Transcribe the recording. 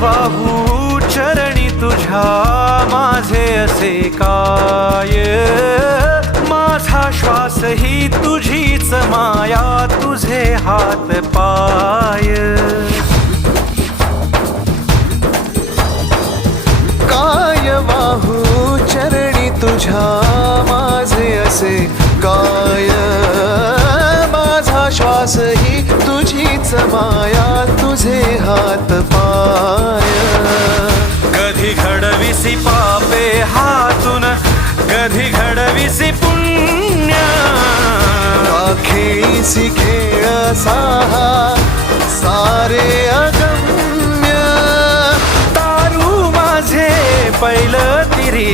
वाहू चरणी तुझ्या माझे असे काय, माझा श्वास ही तुझीच माया, तुझे हात पाय. काय वाहू चरणी तुझ्या माझे असे काय, माझा श्वास ही तुझीच माया, तुझे हात पाय. कधी घडविसी पापे हातून, कधी घडविसी पुण्य, खेळीसी खेळ साहा सारे अगम्य. तारू माझे पैल तिरी